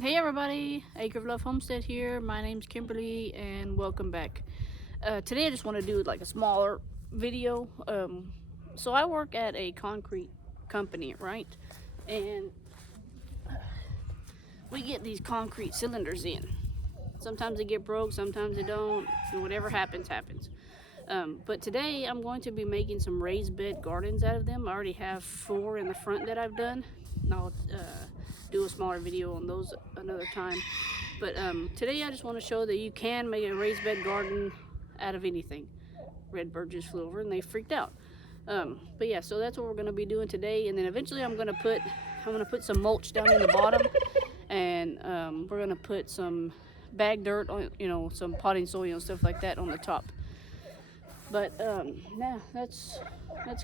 Hey everybody, Acre of Love Homestead here. My name's Kimberly and welcome back. Today I just want to do like a smaller video. So I work at a concrete company, right? And we get these concrete cylinders in. Sometimes they get broke, sometimes they don't. Whatever happens, happens. But today I'm going to be making some raised bed gardens out of them. I already have 4 in the front that I've done. And I'll do a smaller video on those another time. But today I just want to show that you can make a raised bed garden out of anything. Red bird just flew over and they freaked out. But yeah, so that's what we're going to be doing today. And then eventually I'm going to put some mulch down in the bottom, and we're going to put some bag dirt on, some potting soil and stuff like that on the top. But yeah, that's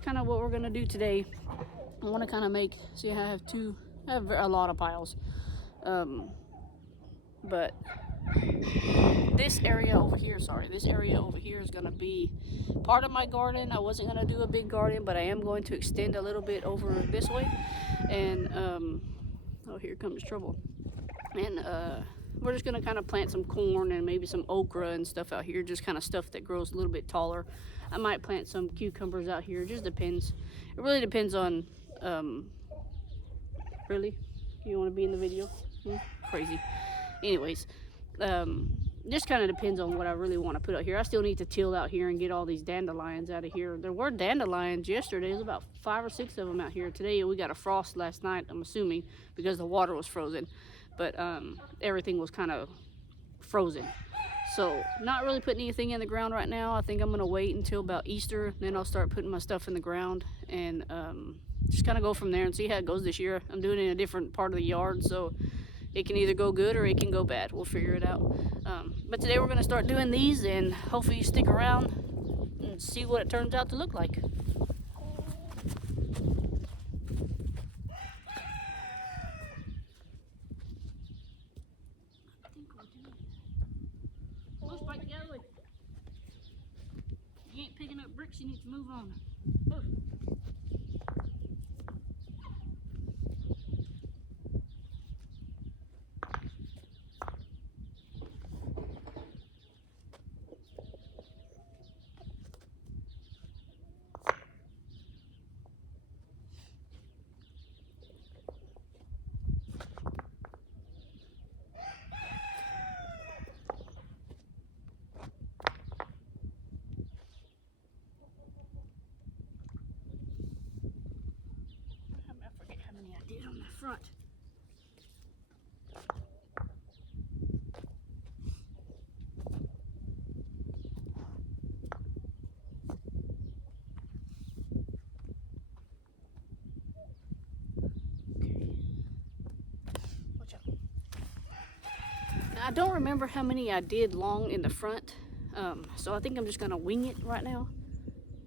kind of what we're gonna do today. I want to kind of see, I have a lot of piles, but this area over here is gonna be part of my garden. I wasn't gonna do a big garden, but I am going to extend a little bit over this way, and oh, here comes trouble. And we're just gonna kind of plant some corn and maybe some okra and stuff out here, just kind of stuff that grows a little bit taller. I might plant some cucumbers out here. It just depends. It really depends on really, you want to be in the video? Crazy. Anyways, just kind of depends on what I really want to put out here. I still need to till out here and get all these dandelions out of here. There were dandelions yesterday. There was about 5 or 6 of them out here. Today we got a frost last night, I'm assuming, because the water was frozen. But everything was kind of frozen. So not really putting anything in the ground right now. I think I'm going to wait until about Easter. Then I'll start putting my stuff in the ground and just kind of go from there and see how it goes this year. I'm doing it in a different part of the yard, so it can either go good or it can go bad. We'll figure it out. But today we're going to start doing these, and hopefully you stick around and see what it turns out to look like. You ain't picking up bricks, you need to move on. Move. I forget how many I did on the front. I don't remember how many I did long in the front, so I think I'm just gonna wing it right now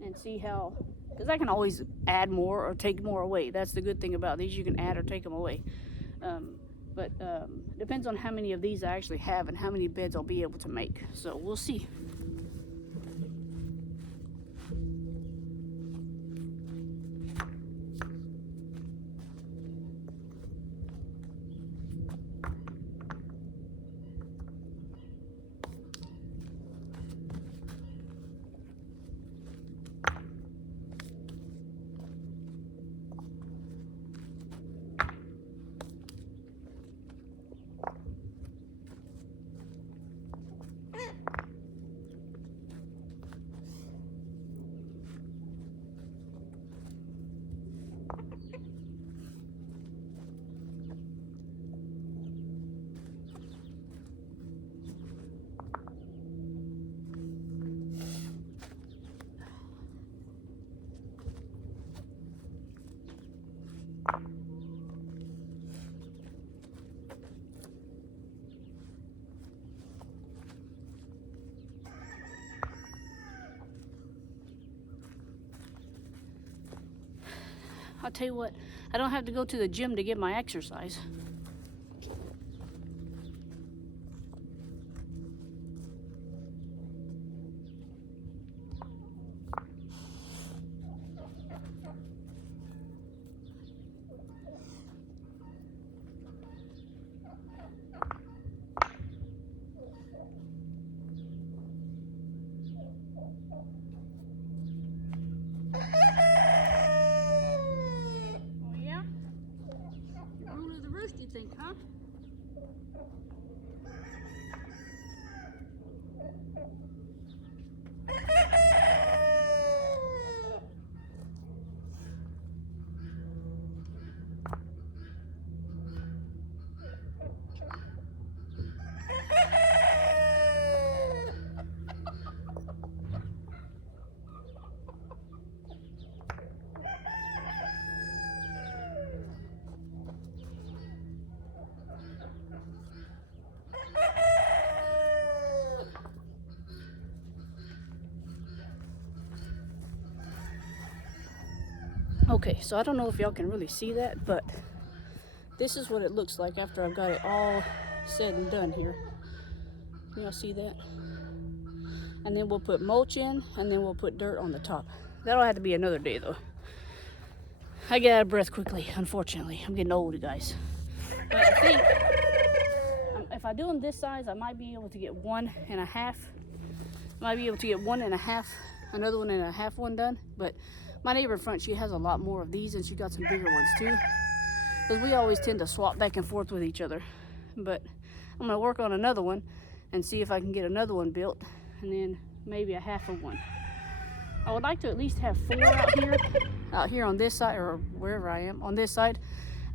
and see how, because I can always add more or take more away. That's the good thing about these, you can add or take them away. But depends on how many of these I actually have and how many beds I'll be able to make, so we'll see. I'll tell you what, I don't have to go to the gym to get my exercise. first, you think, huh? Okay, so I don't know if y'all can really see that, but this is what it looks like after I've got it all said and done here. Y'all see that? And then we'll put mulch in, and then we'll put dirt on the top. That'll have to be another day, though. I get out of breath quickly, unfortunately. I'm getting old, guys. But I think if I do them this size, I might be able to get 1.5. I might be able to get 1.5, another 1.5 one done. But my neighbor in front, she has a lot more of these, and she got some bigger ones too. Because we always tend to swap back and forth with each other. But I'm gonna work on another one and see if I can get another one built, and then maybe a half of one. I would like to at least have 4 out here on this side, or wherever I am, on this side.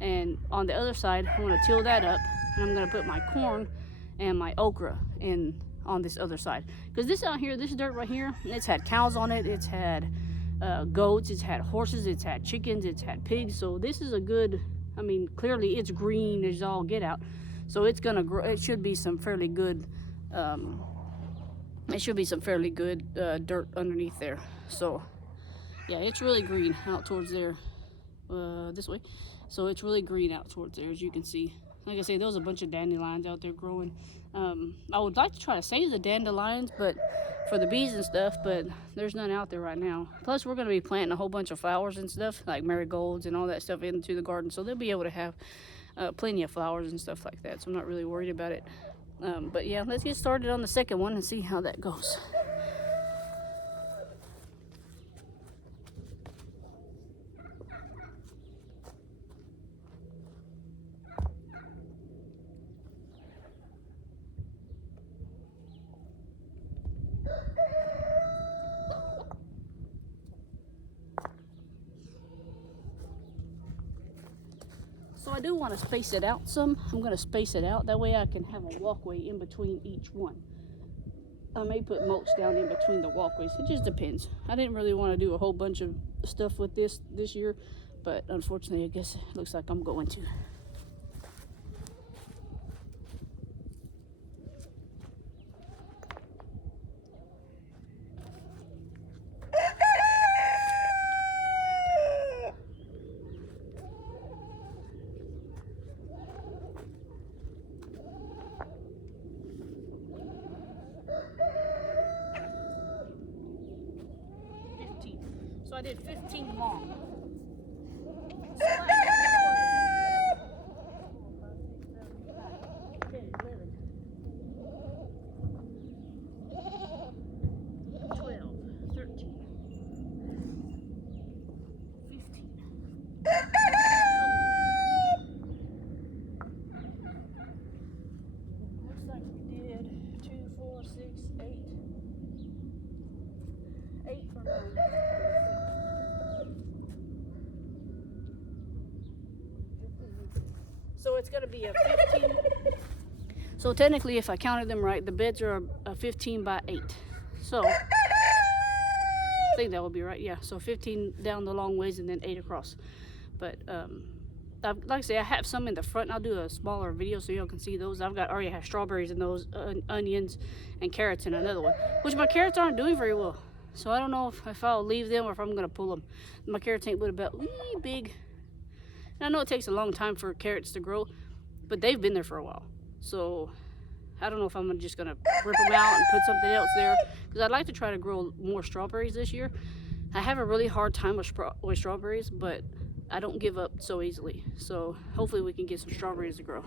And on the other side, I want to till that up, and I'm going to put my corn and my okra in on this other side. Because this out here, this dirt right here, it's had cows on it, it's had goats, it's had horses, it's had chickens, it's had pigs. So this is a good, I mean, clearly it's green as all get out. So it's going to grow, it should be some fairly good, dirt underneath there. So yeah, it's really green out towards there, this way. So it's really green out towards there, as you can see. Like I say, there was a bunch of dandelions out there growing. I would like to try to save the dandelions, but for the bees and stuff, but there's none out there right now. Plus, we're going to be planting a whole bunch of flowers and stuff, like marigolds and all that stuff into the garden. So they'll be able to have plenty of flowers and stuff like that. So I'm not really worried about it. But yeah, let's get started on the second one and see how that goes. So I do want to space it out some. I'm going to space it out. That way I can have a walkway in between each one. I may put mulch down in between the walkways. It just depends. I didn't really want to do a whole bunch of stuff with this year, but unfortunately, I guess it looks like I'm going to. So I did 15 long. So it's going to be a 15. So technically, if I counted them right, the beds are a 15 by 8. So I think that would be right. Yeah. So 15 down the long ways and then 8 across. But like I say, I have some in the front. I'll do a smaller video so y'all can see those. Already have strawberries in those, onions and carrots in another one. Which my carrots aren't doing very well. So I don't know if I'll leave them or if I'm going to pull them. My carrots ain't but about wee big. And I know it takes a long time for carrots to grow, but they've been there for a while. So I don't know if I'm just going to rip them out and put something else there. Because I'd like to try to grow more strawberries this year. I have a really hard time with strawberries, but I don't give up so easily. So hopefully we can get some strawberries to grow.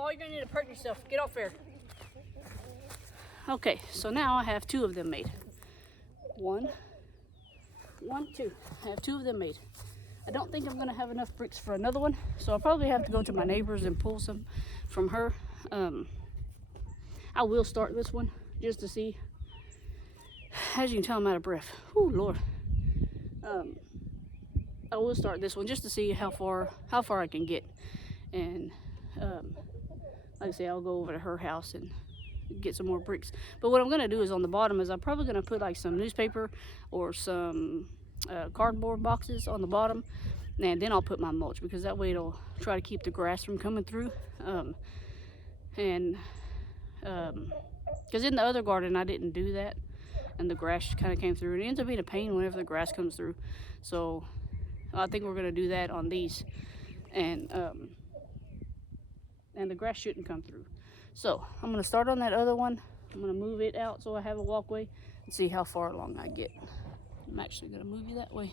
fall. You're gonna need to hurt yourself. Get off there. Okay, so now I have 2 of them made. One, 2. I have 2 of them made. I don't think I'm gonna have enough bricks for another one, so I'll probably have to go to my neighbor's and pull some from her. I will start this one just to see. As you can tell, I'm out of breath. Oh Lord. I will start this one just to see how far I can get, and like I say, I'll go over to her house and get some more bricks. But what I'm gonna do is on the bottom is I'm probably gonna put like some newspaper or some cardboard boxes on the bottom, and then I'll put my mulch, because that way it'll try to keep the grass from coming through. Because in the other garden I didn't do that, and the grass kind of came through, and it ends up being a pain whenever the grass comes through. So I think we're gonna do that on these, and the grass shouldn't come through. So I'm gonna start on that other one. I'm gonna move it out so I have a walkway and see how far along I get. I'm actually gonna move you that way.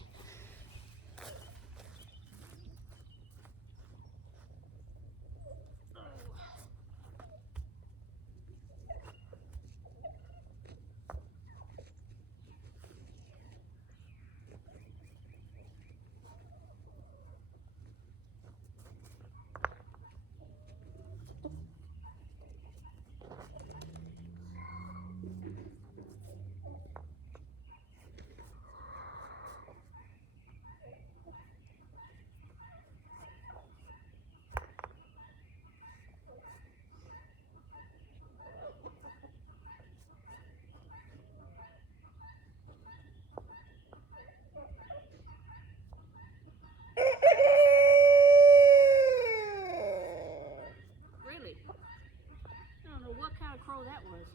Crow that was.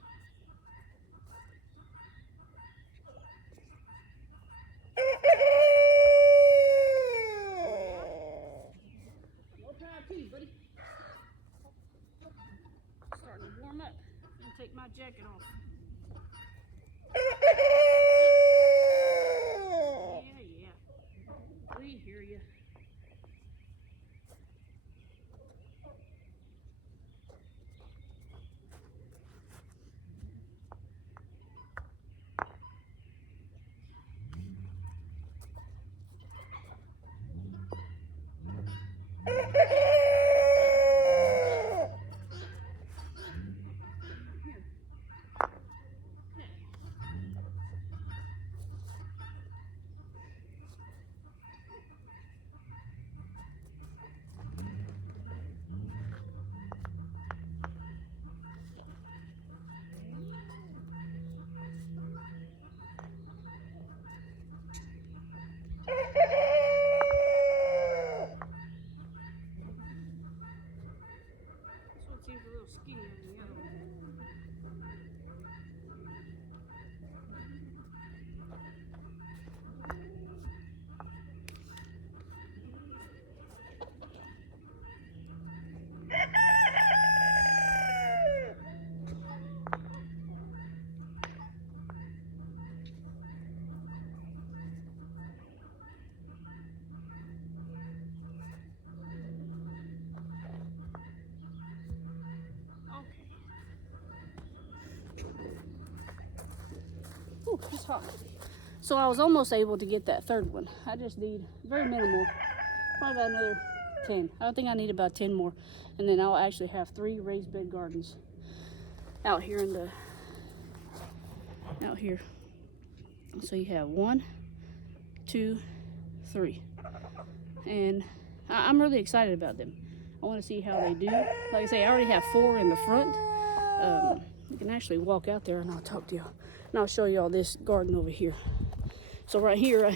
No time tea, buddy. Starting to warm up. I'm gonna take my jacket off. Yeah. We hear you. Seems a little skinnier than the other one. Ooh, it's hot. So I was almost able to get that third one. I just need very minimal, probably about another 10. I think I need about 10 more, and then I'll actually have 3 raised bed gardens out here So you have 1, 2, 3, and I'm really excited about them. I want to see how they do. Like I say, I already have 4 in the front. You can actually walk out there and I'll talk to you. And I'll show you all this garden over here. So right here I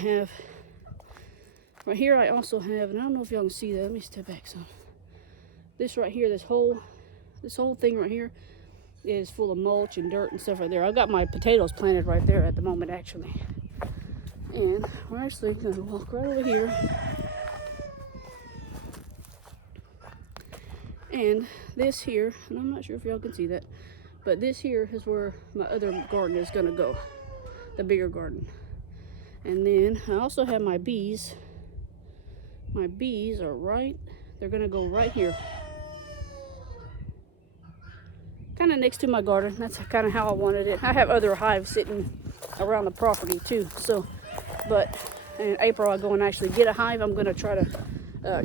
also have, and I don't know if y'all can see that. Let me step back some. This right here, this whole thing right here is full of mulch and dirt and stuff right there. I've got my potatoes planted right there at the moment, actually. And we're actually gonna walk right over here. And this here, and I'm not sure if y'all can see that, but this here is where my other garden is gonna go, the bigger garden. And then I also have my bees. My bees are they're gonna go right here. of next to my garden. That's kind of how I wanted it. I have other hives sitting around the property too. So, but in April I go and actually get a hive. I'm gonna try to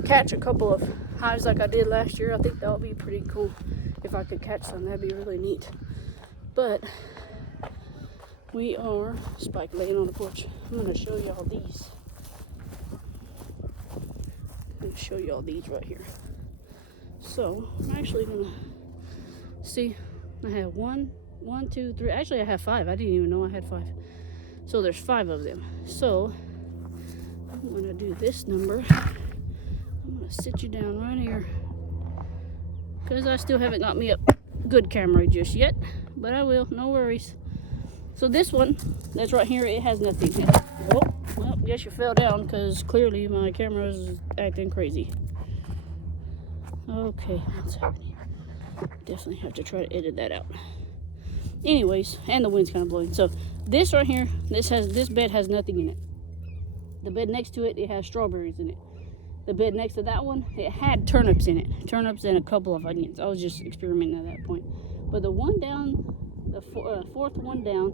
catch a couple of hives like I did last year. I think that would be pretty cool if I could catch some. That'd be really neat. But we are Spike laying on the porch. I'm gonna show y'all these. I'm gonna show y'all these right here. So I'm actually gonna see. I have one, two, three. Actually, I have 5. I didn't even know I had 5. So there's 5 of them. So I'm gonna do this number. I'm gonna sit you down right here because I still haven't got me a good camera just yet, but I will. No worries. So this one that's right here, it has nothing. Whoa, well, guess you fell down because clearly my camera is acting crazy. Okay, what's happening? Definitely have to try to edit that out. Anyways, and the wind's kind of blowing. So this right here, this bed has nothing in it. The bed next to it, it has strawberries in it. The bed next to that one, it had turnips in it. Turnips and a couple of onions. I was just experimenting at that point. But the one down, the fourth one down,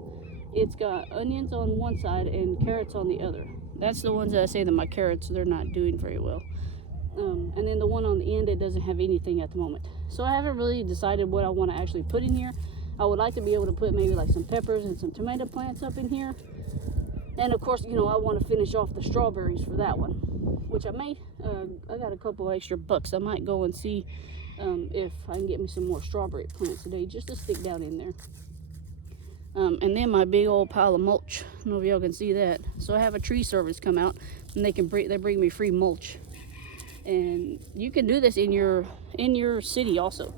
it's got onions on one side and carrots on the other. That's the ones that I say that my carrots, they're not doing very well. And then the one on the end, it doesn't have anything at the moment. So I haven't really decided what I want to actually put in here. I would like to be able to put maybe like some peppers and some tomato plants up in here. And of course, you know, I want to finish off the strawberries for that one, which I may, I got a couple extra bucks. I might go and see if I can get me some more strawberry plants today just to stick down in there. And then my big old pile of mulch. I don't know if y'all can see that. So I have a tree service come out and they bring me free mulch. And you can do this in your city also.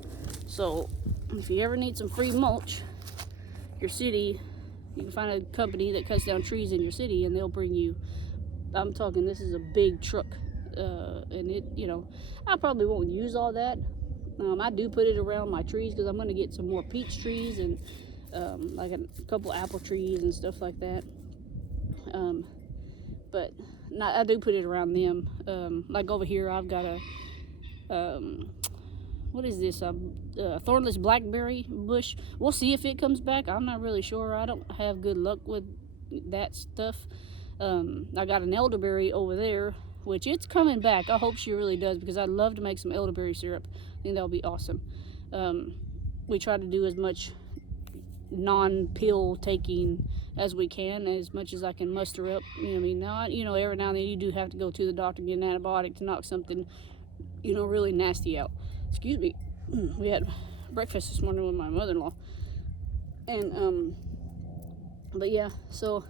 So if you ever need some free mulch, your city, you can find a company that cuts down trees in your city and they'll bring you, I'm talking, this is a big truck. And it, you know, I probably won't use all that. I do put it around my trees because I'm going to get some more peach trees and like a couple apple trees and stuff like that. But I do put it around them. Like over here, I've got a, what is this? A thornless blackberry bush. We'll see if it comes back. I'm not really sure. I don't have good luck with that stuff. I got an elderberry over there, which it's coming back. I hope she really does because I'd love to make some elderberry syrup. I think that would be awesome. We try to do as much non-pill taking as we can, as much as I can muster up. You know what I mean? Now, you know, every now and then you do have to go to the doctor and get an antibiotic to knock something, you know, really nasty out. Excuse me. We had breakfast this morning with my mother-in-law. And, but yeah, so,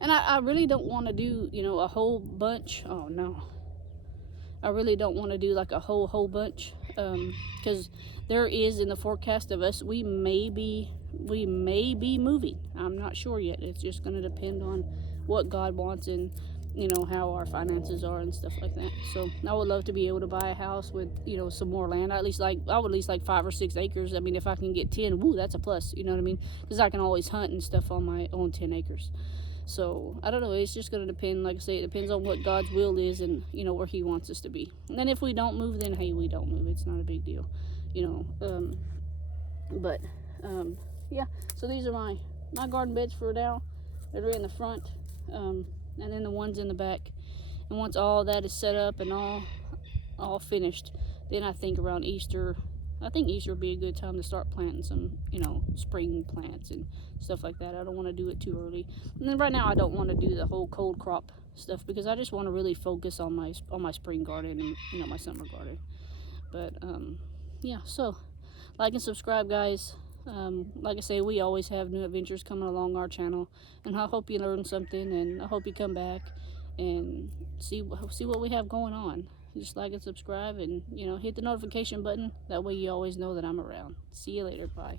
and I really don't want to do, you know, a whole bunch. Oh, no. I really don't want to do like a whole bunch. Because there is in the forecast of us, we may be moving. I'm not sure yet. It's just going to depend on what God wants and, you know, how our finances are and stuff like that. So I would love to be able to buy a house with, you know, some more land. I would at least like 5 or 6 acres. I mean, if I can get 10, woo, that's a plus. You know what I mean? Because I can always hunt and stuff on my own 10 acres. So I don't know. It's just going to depend. Like I say, it depends on what God's will is and, you know, where he wants us to be. And then if we don't move, then hey, we don't move. It's not a big deal, you know. Yeah, so these are my garden beds for now. They're in the front, and then the ones in the back. And once all that is set up and all finished, then I think around Easter, Easter would be a good time to start planting some, you know, spring plants and stuff like that. I don't want to do it too early. And then right now I don't want to do the whole cold crop stuff because I just want to really focus on my spring garden and, you know, my summer garden. But yeah, so like and subscribe, guys. Like I say, we always have new adventures coming along our channel, and I hope you learn something, and I hope you come back and see what we have going on. Just like and subscribe, and, you know, hit the notification button. That way you always know that I'm around. See you later. Bye.